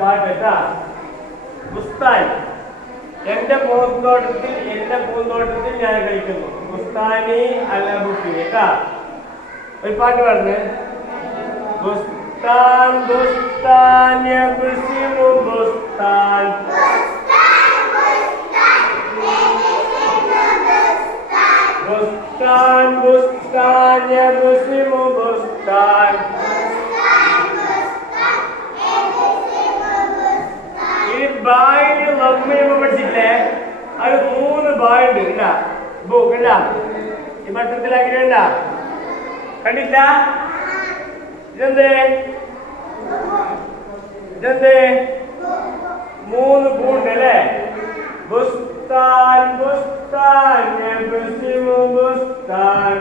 പാട്ട് കേട്ടാ. ബുസ്താൻ എന്റെ പൂന്തോട്ടത്തിൽ ഞാൻ കളിക്കുന്നു. ബുസ്താനി അലബുക്കി കേട്ടാ. ഒരു പാട്ട് പാടുന്നേ. ബുസ്താൻ ബുസ്താൻ യബ്സിമു ബുസ്താൻ ബുസ്താൻ ബുസ്താൻ യബ്സിമു ബുസ്താൻ. ഈ ബായിന് ലമ്മ പഠിച്ചില്ലേ? അത് 3 ബായുണ്ട് കേട്ടാ. കണ്ടാ ഈ പട്ടത്തിലാക്കിണ്ട കണ്ടില്ല? ഇതെന്ത് 3 പൂണ്ട് അല്ലേ? ബുസ്താൻ ബുസ്താൻ യബ്സിമു ബുസ്താൻ